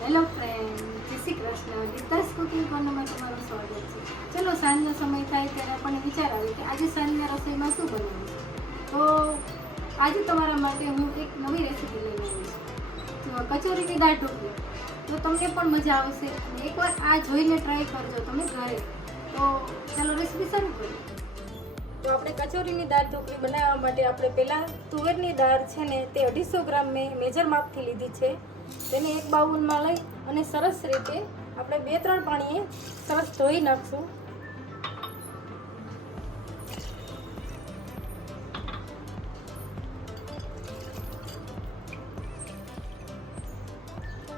Hello friend જય Shri Krishna. Geeta's cooking કોર્નરમાં તમારું સ્વાગત છે. ચલો, સાંજનો સમય થાય ત્યારે આપણને વિચાર આવે કે આજે સાંજના રસોઈમાં શું બનાવવું તો આજે તમારા માટે હું એક નવી રેસીપી લઈને આવી છું. કચોરી કે દાળ ઢોકળી. તો તમને પણ મજા આવશે. એકવાર આ જોઈને ટ્રાય કરજો તમે ઘરે. તો ચાલો રેસીપી શરૂ કરીએ. તો આપણે કચોરીની દાળ ઢોકળી બનાવવા માટે આપણે પહેલાં તુવેરની દાળ છે ને તે અઢીસો ગ્રામ મેં મેજર માપથી લીધી છે. તેને એક બાઉલમાં લઈ અને સરસ રીતે આપણે બે ત્રણ પાણીએ સરસ ધોઈ નાખશું.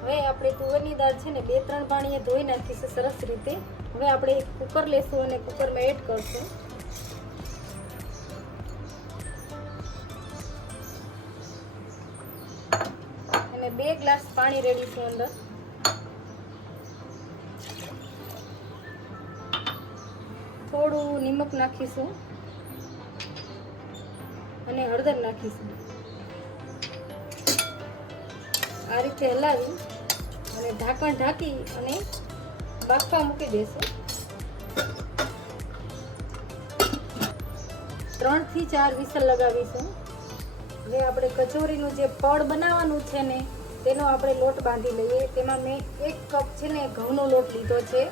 હવે આપણે તુવેરની દાળ છે ને બે ત્રણ પાણીએ ધોઈ નાખીશું સરસ રીતે. હવે આપણે કુકર લેશું અને કુકરમાં એડ કરશું. બે ગ્લાસ પાણી રેડીશું અંદર. થોડું નિમક નાખીશું. અને હળદર નાખીશું. આ રીતે હલાવી અને ઢાંકણ ઢાંકી અને બાફવા મૂકી દઈશું ત્રણથી ચાર વિસલ લગાવીશું. હવે આપણે કચોરીનું જે પડ બનાવવાનું છે ને તેનો આપણે લોટ બાંધી લઈએ. તેમાં મેં એક કપ છે ને ઘઉંનો લોટ લીધો છે.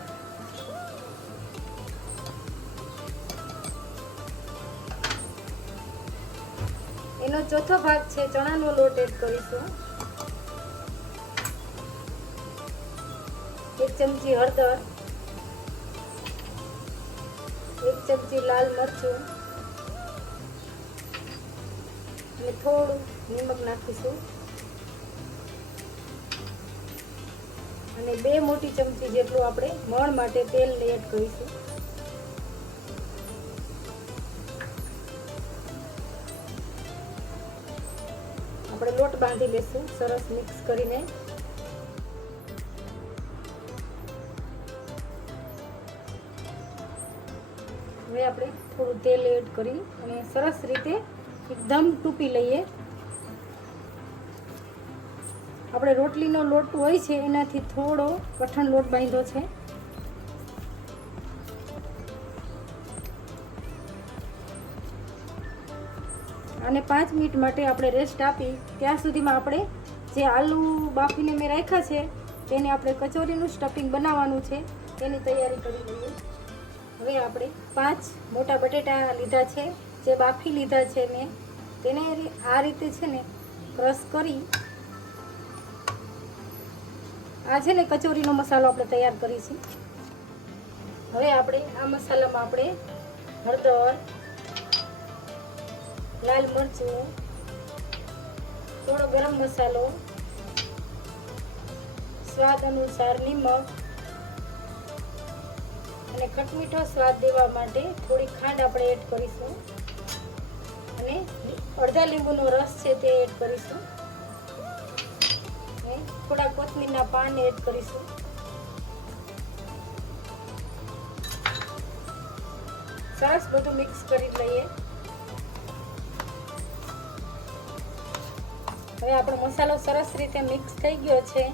એનો ચોથો ભાગ છે ચણાનો લોટ એડ કરીશું. એક ચમચી હળદર, એક ચમચી લાલ મરચું અને થોડું નિમક નાખીશું. અને બે મોટી ચમચી જેટલું આપણે મણ માટે તેલ એડ કરીશું. આપણે લોટ બાંધી લેશું, સરસ મિક્સ કરીને. હવે આપણે થોડું તેલ એડ કરી અને સરસ રીતે એકદમ ટૂપી લઈએ. આપણે રોટલીનો લોટ હોય છે, એનાથી થોડો કઠણ લોટ બાંધ્યો છે. અને પાંચ મિનિટ માટે આપણે રેસ્ટ આપી. ત્યાં સુધીમાં આપણે જે આલુ બાફીને મેં રાખ્યા છે, તેને આપણે કચોરીનું સ્ટફિંગ બનાવવાનું છે. તેની તૈયારી કરી લઈએ. હવે આપણે પાંચ મોટા બટેટા લીધા છે, જે બાફી લીધા છે મેં. તેને આ રીતે છે ને ક્રશ કરી આ છે ને કચોરીનો મસાલો આપણે તૈયાર કરીશું. હવે આપણે આ મસાલામાં આપણે હળદર, લાલ મરચું, થોડો ગરમ મસાલો, સ્વાદ અનુસાર નિમક અને ખટમીઠો સ્વાદ દેવા માટે થોડી ખાંડ આપણે એડ કરીશું. અને અડધા લીંબુનો રસ છે તે એડ કરીશું. થોડા કોથમીરના પાન એડ કરીશું. સરસ બધું મિક્સ કરી લઈએ. હવે આપણો મસાલો સરસ રીતે મિક્સ થઈ ગયો છે.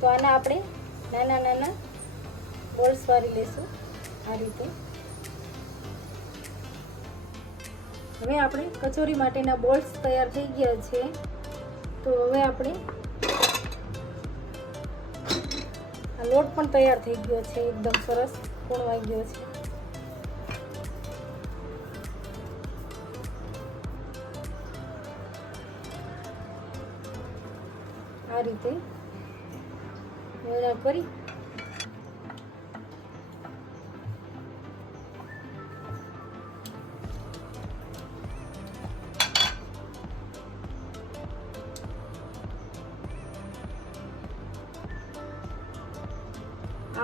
તો આના આપણે નાના નાના બોલ્સ વાળી લેશું આ રીતે. હવે આપણે કચોરી માટેના બોલ્સ તૈયાર થઈ ગયા છે. તો હવે આપણે આ લોટ પણ તૈયાર થઈ ગયો છે, એકદમ સરસ કોણ ગયો છે. આ રીતે વેળા કરી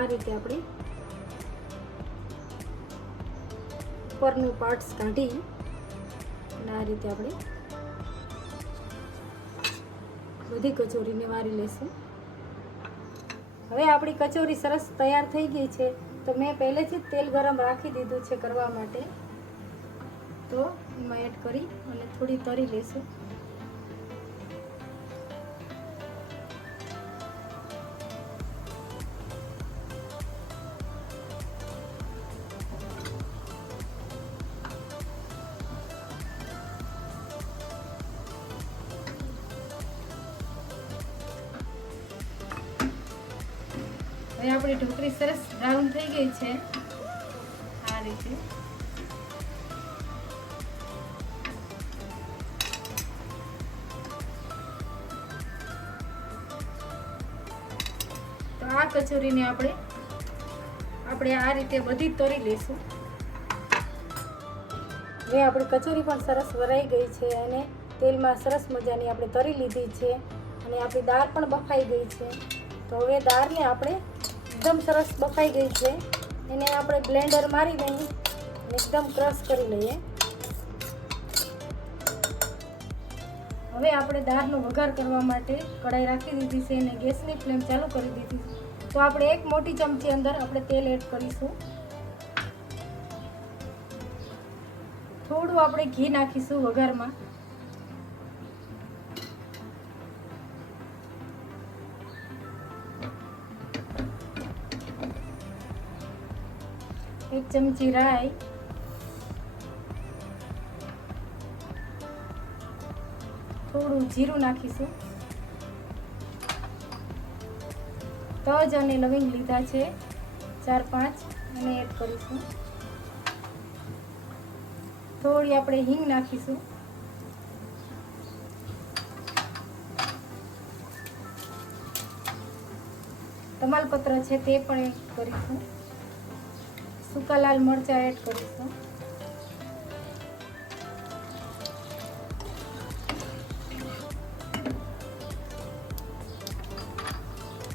આ રીતે આપણે ઉપરનું પાર્ટ્સ કાઢી અને આ રીતે આપણે બધી કચોરીને વારી લેશું. હવે આપણી કચોરી સરસ તૈયાર થઈ ગઈ છે. તો મેં પહેલેથી જ તેલ ગરમ રાખી દીધું છે કરવા માટે. તો એમાં એડ કરી અને થોડી તરી લેશું. હવે આપણી ઢોકળી સરસ બ્રાઉન થઈ ગઈ છે. આ રીતે. તો આ કચોરીને આપણે આપણે આ રીતે બધી તરી લઈશું. હવે આપણી કચોરી પણ સરસ વરાઈ ગઈ છે અને તેલમાં સરસ મજાની આપણે તરી લીધી છે અને આપણી દાળ પણ બફાઈ ગઈ છે. તો હવે દાળને આપણે એકદમ સરસ બફાઈ ગઈ છે. એને આપણે બ્લેન્ડર મારી દઈએ એકદમ ક્રશ કરી લઈએ. હવે આપણે દાળનો વઘાર કરવા માટે કઢાઈ રાખી દીધી છે અને ગેસની ફ્લેમ ચાલુ કરી દીધી તો આપણે એક મોટી ચમચી અંદર આપણે તેલ એડ કરીશું. થોડું આપણે ઘી નાખીશું વઘારમાં. એક ચમચી રાઈ. થોડું જીરું નાખીશું. તજ અને લવિંગ લીધા છે. ચાર, પાંચ અને એડ કરીશું. થોડી આપણે હિંગ નાખીશું. તમાલપત્ર છે તે પણ એડ કરીશું. સૂકા લાલ મરચાં એડ કરીશું.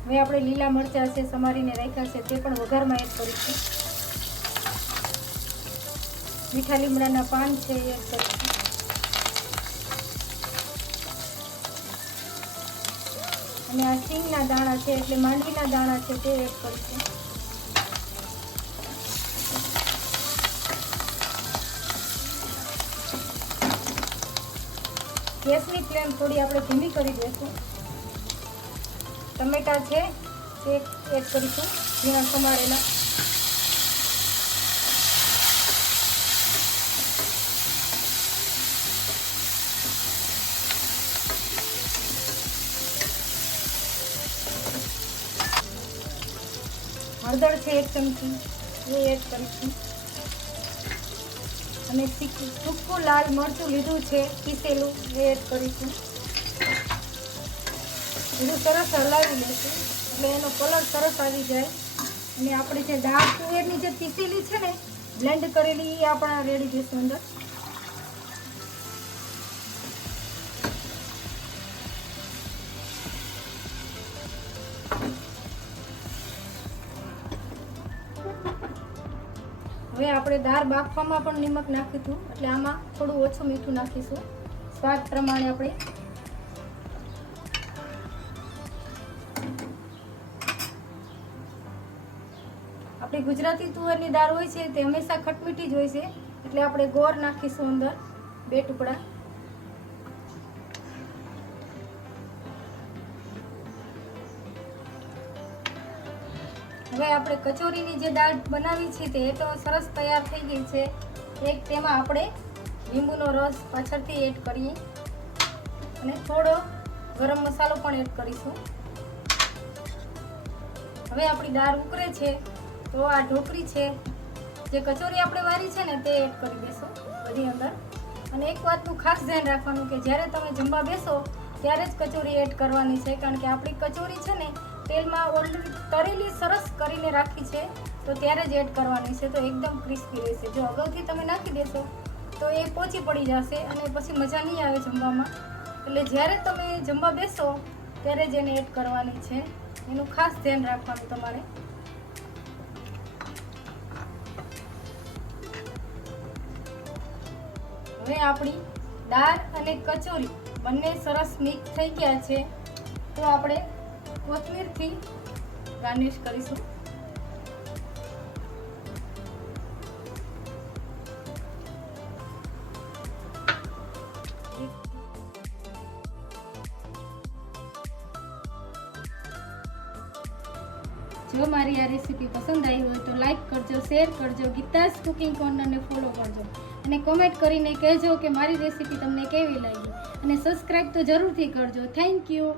હવે આપણે લીલા મરચાં છે, સમારીને રાખ્યા છે, તે પણ વઘારમાં એડ કરીશું. મીઠા લીમડાના પાન છે, એ એડ કરીશું. અને આ સિંગના દાણા છે, એટલે માંડવીના દાણા છે, તે એડ કરીશું. ગેસની ફ્લેમ થોડી આપણે ધીમી કરી દઈશું. ટમેટા છે તે એડ કરીશું, ઝીણા સમારેલા. હળદર છે એક ચમચી, એ એડ કરીશું. અને સૂકું લાલ મરચું લીધું છે, પીસેલું એ એડ કરીશું. બધું સરસ હલાવી લઈશું, એટલે એનો કલર સરસ આવી જાય. અને આપણે જે દાળ તુવેરની જે પીસેલી છે ને બ્લેન્ડ કરેલી, એ આપણા રેડી જશે અંદર. હવે આપણે દાળ બાફવામાં પણ નિમક હતું એટલે આમાં થોડું ઓછું મીઠું નાખીશું. સ્વાદ પ્રમાણે આપણે આપણી ગુજરાતી તુવેરની દાળ હોય છે તે હંમેશા ખટમીઠી જ હોય છે, એટલે આપણે ગોળ નાખીશું અંદર બે ટુકડા. હવે આપણે કચોરીની જે દાળ બનાવી છે તે તો સરસ તૈયાર થઈ ગઈ છે. એક તેમાં આપણે લીંબુનો રસ પાછળથી એડ કરીએ. અને થોડો ગરમ મસાલો પણ એડ કરીશું. હવે આપણી દાળ ઉકળે છે, તો આ ઢોકળી છે, જે કચોરી આપણે વારી છે ને તે એડ કરી દેશું બધી અંદર. અને એક વાતનું ખાસ ધ્યાન રાખવાનું કે જ્યારે તમે જમવા બેસો, ત્યારે જ કચોરી એડ કરવાની છે, કારણ કે આપણી કચોરી છે ને તેલમાં ઓલરેડી તળેલી સરસ કરીને રાખી છે. તો ત્યારે જ એડ કરવાની છે. તો એકદમ ક્રિસ્પી રહેશે. જો અગાઉથી તમે નાખી દેશો, તો એ પોચી પડી જશે અને પછી મજા નહીં આવે જમવામાં. એટલે જ્યારે તમે જમવા બેસો, ત્યારે જ એને એડ કરવાની છે. એનું ખાસ ધ્યાન રાખવાનું તમારે. હવે આપણી દાળ અને કચોરી બંને સરસ મિક્સ થઈ ગયા છે. તો આપણે કોથમીરથી ગાર્નિશ કરીશું. જો મારી આ રેસીપી પસંદ આવી હોય તો લાઇક કરજો, શેર કરજો, ગીતાસ કુકિંગ કોર્નરને ફોલો કરજો અને કોમેન્ટ કરીને કહેજો કે મારી રેસીપી તમને કેવી લાગી અને સબસ્ક્રાઈબ તો જરૂરથી કરજો. Thank you.